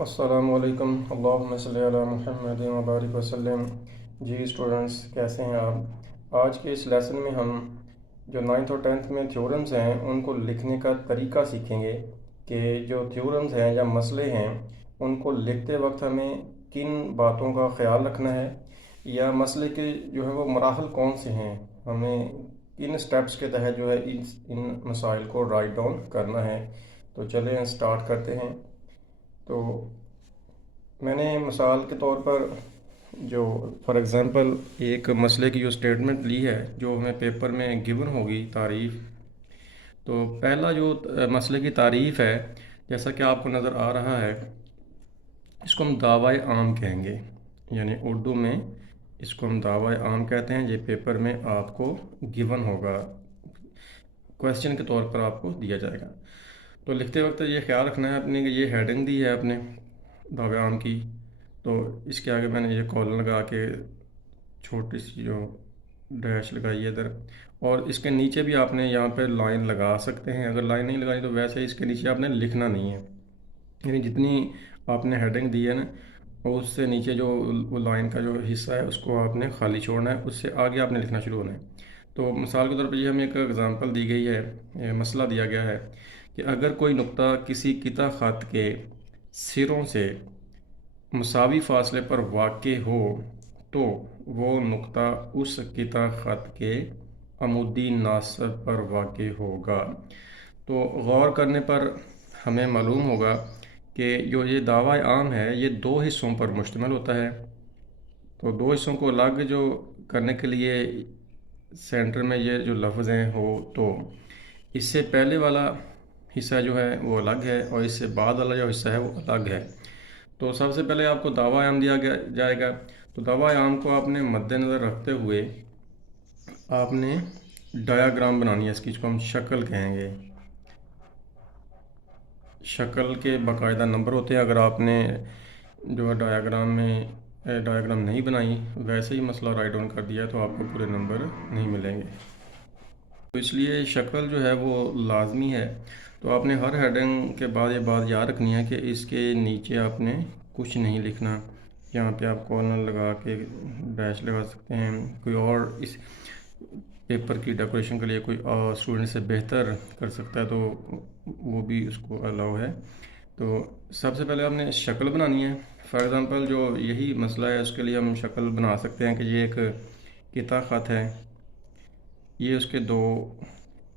السلام علیکم، اللہم صلی علی محمد وبارک وسلم۔ جی اسٹوڈنٹس، کیسے ہیں آپ؟ آج کے اس لیسن میں ہم جو 9th اور 10th میں تھیورمز ہیں ان کو لکھنے کا طریقہ سیکھیں گے کہ جو تھیورمز ہیں یا مسئلے ہیں ان کو لکھتے وقت ہمیں کن باتوں کا خیال رکھنا ہے، یا مسئلے کے جو ہے وہ مراحل کون سے ہیں، ہمیں کن سٹیپس کے تحت جو ہے ان مسائل کو رائٹ ڈاؤن کرنا ہے۔ تو چلیں سٹارٹ کرتے ہیں۔ تو میں نے مثال کے طور پر جو فار ایگزامپل ایک مسئلے کی جو اسٹیٹمنٹ لی ہے جو ہمیں پیپر میں گیون ہوگی تعریف، تو پہلا جو مسئلے کی تعریف ہے جیسا کہ آپ کو نظر آ رہا ہے، اس کو ہم دعوی عام کہیں گے، یعنی اردو میں اس کو ہم دعوی عام کہتے ہیں۔ یہ پیپر میں آپ کو گیون ہوگا، کویسچن کے طور پر آپ کو دیا جائے گا۔ تو لکھتے وقت یہ خیال رکھنا ہے اپنے کہ یہ ہیڈنگ دی ہے اپنے دعوی عام کی، تو اس کے آگے میں نے یہ کالن لگا کے چھوٹی سی جو ڈیش لگائی ہے ادھر، اور اس کے نیچے بھی آپ نے یہاں پہ لائن لگا سکتے ہیں۔ اگر لائن نہیں لگائی تو ویسے ہی اس کے نیچے آپ نے لکھنا نہیں ہے، یعنی جتنی آپ نے ہیڈنگ دی ہے نا اور اس سے نیچے جو وہ لائن کا جو حصہ ہے اس کو آپ نے خالی چھوڑنا ہے، اس سے آگے آپ نے لکھنا شروع ہونا ہے۔ تو مثال کے طور پر یہ ہمیں ایک اگزامپل دی گئی ہے، مسئلہ دیا گیا ہے کہ اگر کوئی نقطہ کسی قطع خط کے سروں سے مساوی فاصلے پر واقع ہو تو وہ نقطہ اس قطع خط کے عمودی ناصب پر واقع ہوگا۔ تو غور کرنے پر ہمیں معلوم ہوگا کہ جو یہ دعوی عام ہے یہ دو حصوں پر مشتمل ہوتا ہے۔ تو دو حصوں کو الگ جو کرنے کے لیے سینٹر میں یہ جو لفظ ہیں ہو، تو اس سے پہلے والا حصہ جو ہے وہ الگ ہے اور اس سے بعد والا جو حصہ ہے وہ الگ ہے۔ تو سب سے پہلے آپ کو دعوی عام دیا جائے گا، تو دعوی عام کو آپ نے مد نظر رکھتے ہوئے آپ نے ڈایاگرام بنانی ہے، اس کی جس کو ہم شکل کہیں گے۔ شکل کے باقاعدہ نمبر ہوتے ہیں، اگر آپ نے جو ہے ڈایاگرام نہیں بنائی، ویسے ہی مسئلہ رائٹ ڈاؤن کر دیا تو آپ کو پورے نمبر نہیں ملیں گے۔ تو اس لیے شکل جو ہے وہ لازمی ہے۔ تو آپ نے ہر ہیڈنگ کے بعد یہ بات یاد رکھنی ہے کہ اس کے نیچے آپ نے کچھ نہیں لکھنا۔ یہاں پہ آپ کارنر لگا کے ڈیش لگا سکتے ہیں، کوئی اور اس پیپر کی ڈیکوریشن کے لیے کوئی اسٹوڈنٹ سے بہتر کر سکتا ہے تو وہ بھی اس کو الاؤ ہے۔ تو سب سے پہلے آپ نے شکل بنانی ہے۔ فار ایگزامپل جو یہی مسئلہ ہے اس کے لیے ہم شکل بنا سکتے ہیں کہ یہ ایک قطع خط ہے، یہ اس کے دو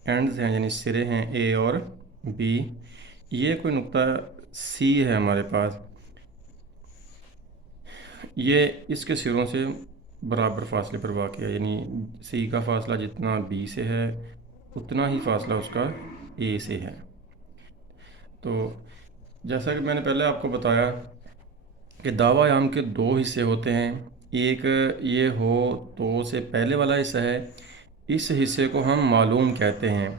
اینڈز ہیں یعنی سرے ہیں اے اور بی، یہ کوئی نقطہ سی ہے ہمارے پاس، یہ اس کے سروں سے برابر فاصلے پر واقع ہے، یعنی سی کا فاصلہ جتنا بی سے ہے اتنا ہی فاصلہ اس کا اے سے ہے۔ تو جیسا کہ میں نے پہلے آپ کو بتایا کہ دعوی عام کے دو حصے ہوتے ہیں، ایک یہ ہو تو سے پہلے والا حصہ ہے، اس حصے کو ہم معلوم کہتے ہیں،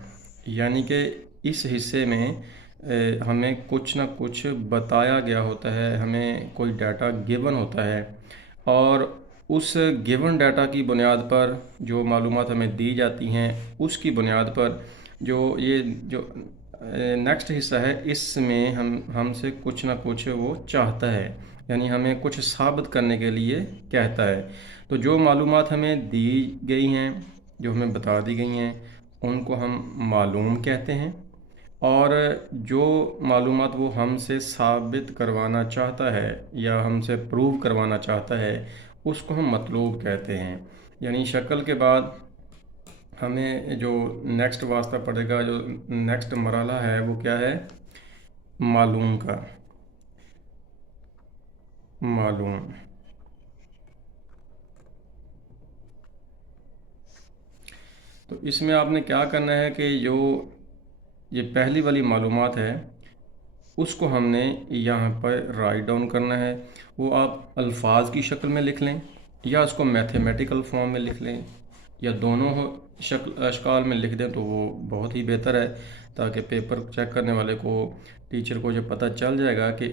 یعنی کہ اس حصے میں ہمیں کچھ نہ کچھ بتایا گیا ہوتا ہے، ہمیں کوئی ڈیٹا گیون ہوتا ہے، اور اس گیون ڈیٹا کی بنیاد پر جو معلومات ہمیں دی جاتی ہیں اس کی بنیاد پر یہ جو نیکسٹ حصہ ہے اس میں ہم سے کچھ نہ کچھ وہ چاہتا ہے، یعنی ہمیں کچھ ثابت کرنے کے لیے کہتا ہے۔ تو جو معلومات ہمیں دی گئی ہیں، جو ہمیں بتا دی گئی ہیں، ان کو ہم معلوم کہتے ہیں، اور جو معلومات وہ ہم سے ثابت کروانا چاہتا ہے یا ہم سے پروو کروانا چاہتا ہے اس کو ہم مطلوب کہتے ہیں۔ یعنی شکل کے بعد ہمیں جو نیکسٹ واسطہ پڑے گا، جو نیکسٹ مرحلہ ہے وہ کیا ہے؟ معلوم کا، معلوم۔ تو اس میں آپ نے کیا کرنا ہے کہ جو یہ پہلی والی معلومات ہے اس کو ہم نے یہاں پر رائٹ ڈاؤن کرنا ہے، وہ آپ الفاظ کی شکل میں لکھ لیں یا اس کو میتھمیٹیکل فارم میں لکھ لیں یا دونوں اشکال میں لکھ دیں تو وہ بہت ہی بہتر ہے، تاکہ پیپر چیک کرنے والے کو، ٹیچر کو یہ پتہ چل جائے گا کہ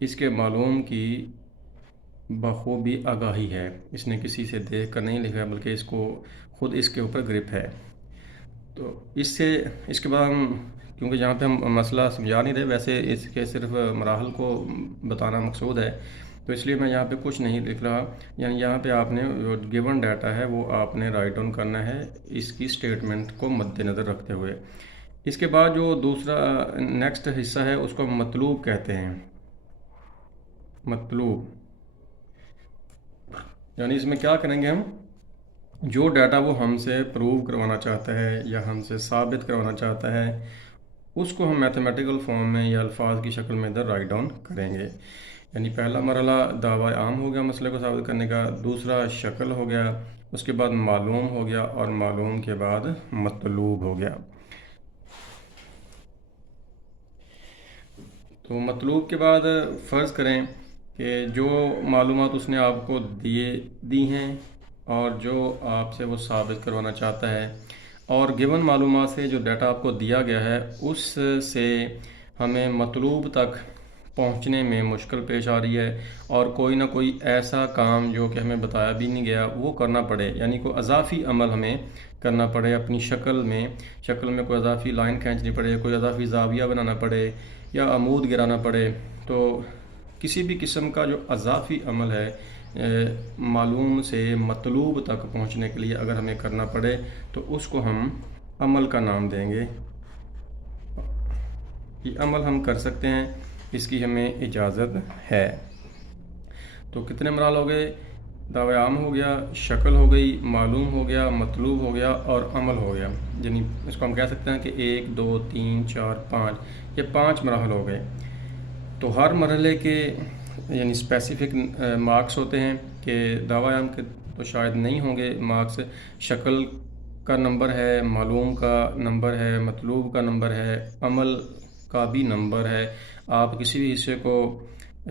اس کے معلوم کی بخوبی آگاہی ہے، اس نے کسی سے دیکھ کر نہیں لکھا بلکہ اس کو خود اس کے اوپر گرپ ہے۔ تو اس کے بعد ہم کیونکہ جہاں پہ ہم مسئلہ سمجھا نہیں رہے، ویسے اس کے صرف مراحل کو بتانا مقصود ہے، تو اس لیے میں یہاں پہ کچھ نہیں لکھ رہا. یعنی یہاں پہ آپ نے جو گیون ڈیٹا ہے وہ آپ نے رائٹ ڈاؤن کرنا ہے اس کی اسٹیٹمنٹ کو مد نظر رکھتے ہوئے. اس کے بعد جو دوسرا نیکسٹ حصہ ہے اس کو مطلوب کہتے ہیں. مطلوب یعنی اس میں کیا کریں گے، ہم جو ڈیٹا وہ ہم سے پروو کروانا چاہتا ہے یا ہم سے ثابت کروانا چاہتا ہے اس کو ہم میتھمیٹیکل فارم میں یا الفاظ کی شکل میں ادھر رائٹ ڈاؤن کریں گے. یعنی پہلا مرحلہ دعویٰ عام ہو گیا مسئلے کو ثابت کرنے کا، دوسرا شکل ہو گیا، اس کے بعد معلوم ہو گیا، اور معلوم کے بعد مطلوب ہو گیا. تو مطلوب کے بعد فرض کریں کہ جو معلومات اس نے آپ کو دی ہیں اور جو آپ سے وہ ثابت کروانا چاہتا ہے، اور گیون معلومات سے جو ڈیٹا آپ کو دیا گیا ہے اس سے ہمیں مطلوب تک پہنچنے میں مشکل پیش آ رہی ہے، اور کوئی نہ کوئی ایسا کام جو کہ ہمیں بتایا بھی نہیں گیا وہ کرنا پڑے، یعنی کوئی اضافی عمل ہمیں کرنا پڑے اپنی شکل میں کوئی اضافی لائن کھینچنی پڑے، کوئی اضافی زاویہ بنانا پڑے یا عمود گرانا پڑے. تو کسی بھی قسم کا جو اضافی عمل ہے معلوم سے مطلوب تک پہنچنے کے لیے اگر ہمیں کرنا پڑے تو اس کو ہم عمل کا نام دیں گے. یہ عمل ہم کر سکتے ہیں، اس کی ہمیں اجازت ہے. تو کتنے مراحل ہو گئے؟ دعوی عام ہو گیا، شکل ہو گئی، معلوم ہو گیا، مطلوب ہو گیا اور عمل ہو گیا. یعنی اس کو ہم کہہ سکتے ہیں کہ 1 2 3 4 5 یہ 5 مراحل ہو گئے. تو ہر مرحلے کے یعنی اسپیسیفک مارکس ہوتے ہیں کہ دعوی عام کے تو شاید نہیں ہوں گے مارکس. شکل کا نمبر ہے، معلوم کا نمبر ہے، مطلوب کا نمبر ہے، عمل کا بھی نمبر ہے. آپ کسی بھی حصے کو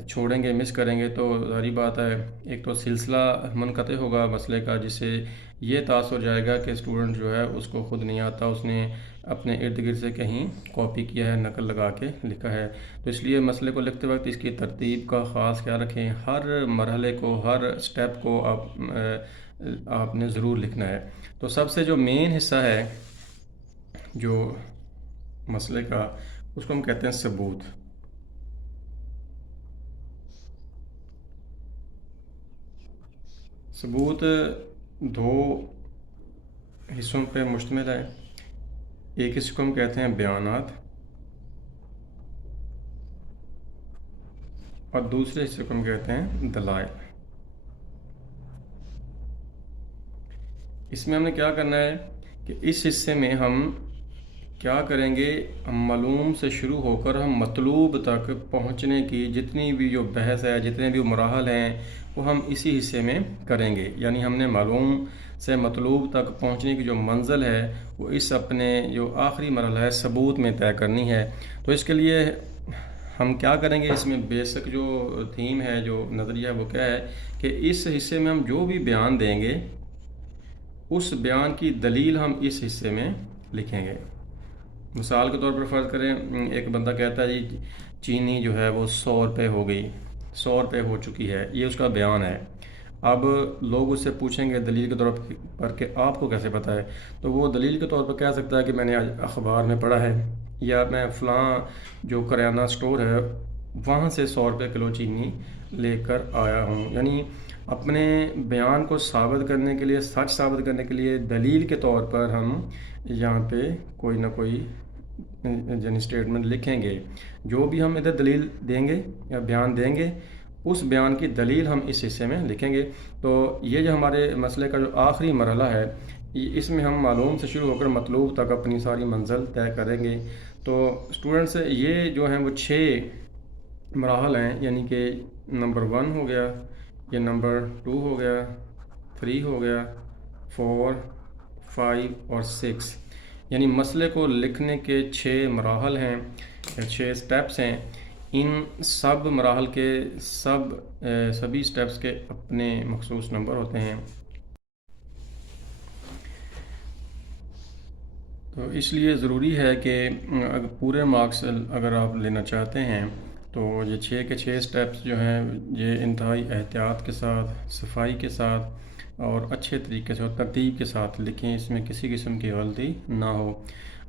چھوڑیں گے، مس کریں گے تو ظاہری بات ہے ایک تو سلسلہ منقطع ہوگا مسئلے کا، جس سے یہ تاثر جائے گا کہ اسٹوڈنٹ جو ہے اس کو خود نہیں آتا، اس نے اپنے ارد گرد سے کہیں کاپی کیا ہے، نقل لگا کے لکھا ہے. تو اس لیے مسئلے کو لکھتے وقت اس کی ترتیب کا خاص خیال رکھیں. ہر مرحلے کو، ہر اسٹیپ کو آپ نے ضرور لکھنا ہے. تو سب سے جو مین حصہ ہے جو مسئلے کا اس کو ہم کہتے ہیں ثبوت. ثبوت 2 حصوں پہ مشتمل ہے. ایک حصے کو ہم کہتے ہیں بیانات اور دوسرے حصے کو ہم کہتے ہیں دلائل. اس میں ہم نے کیا کرنا ہے کہ اس حصے میں ہم کیا کریں گے، ہم معلوم سے شروع ہو کر ہم مطلوب تک پہنچنے کی جتنی بھی جو بحث ہے، جتنے بھی مراحل ہیں وہ ہم اسی حصے میں کریں گے. یعنی ہم نے معلوم سے مطلوب تک پہنچنے کی جو منزل ہے وہ اس اپنے جو آخری مرحلہ ہے ثبوت میں طے کرنی ہے. تو اس کے لیے ہم کیا کریں گے، اس میں بیسک جو تھیم ہے، جو نظریہ ہے وہ کیا ہے کہ اس حصے میں ہم جو بھی بیان دیں گے اس بیان کی دلیل ہم اس حصے میں لکھیں گے. مثال کے طور پر فرض کریں ایک بندہ کہتا ہے جی چینی جو ہے وہ 100 روپے ہو گئی، 100 روپے ہو چکی ہے، یہ اس کا بیان ہے. اب لوگ اس سے پوچھیں گے دلیل کے طور پر کہ آپ کو کیسے پتہ ہے، تو وہ دلیل کے طور پر کہہ سکتا ہے کہ میں نے آج اخبار میں پڑھا ہے، یا میں فلاں جو کریانہ سٹور ہے وہاں سے 100 روپے کلو چینی لے کر آیا ہوں. یعنی اپنے بیان کو ثابت کرنے کے لیے، سچ ثابت کرنے کے لیے دلیل کے طور پر ہم یہاں پہ کوئی نہ کوئی یعنی اسٹیٹمنٹ لکھیں گے. جو بھی ہم ادھر دلیل دیں گے یا بیان دیں گے اس بیان کی دلیل ہم اس حصے میں لکھیں گے. تو یہ جو ہمارے مسئلے کا جو آخری مرحلہ ہے اس میں ہم معلوم سے شروع ہو کر مطلوب تک اپنی ساری منزل طے کریں گے. تو اسٹوڈنٹس یہ جو ہیں وہ 6 مراحل ہیں، یعنی کہ نمبر 1 ہو گیا، یہ نمبر 2 ہو گیا، 3 ہو گیا، 4 5 اور 6. یعنی مسئلے کو لکھنے کے 6 مراحل ہیں، 6 سٹیپس ہیں. ان سب مراحل کے سبھی سٹیپس کے اپنے مخصوص نمبر ہوتے ہیں. تو اس لیے ضروری ہے کہ پورے مارکس اگر آپ لینا چاہتے ہیں تو یہ 6 کے 6 سٹیپس جو ہیں یہ انتہائی احتیاط کے ساتھ، صفائی کے ساتھ اور اچھے طریقے سے اور ترتیب کے ساتھ لکھیں، اس میں کسی قسم کی غلطی نہ ہو.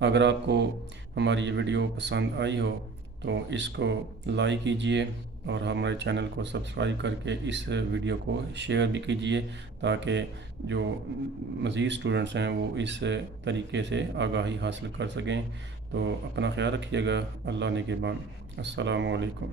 اگر آپ کو ہماری یہ ویڈیو پسند آئی ہو تو اس کو لائک کیجئے اور ہمارے چینل کو سبسکرائب کر کے اس ویڈیو کو شیئر بھی کیجئے تاکہ جو مزید اسٹوڈنٹس ہیں وہ اس طریقے سے آگاہی حاصل کر سکیں۔ تو اپنا خیال رکھیے گا۔ اللہ نگہبان۔ السلام علیکم۔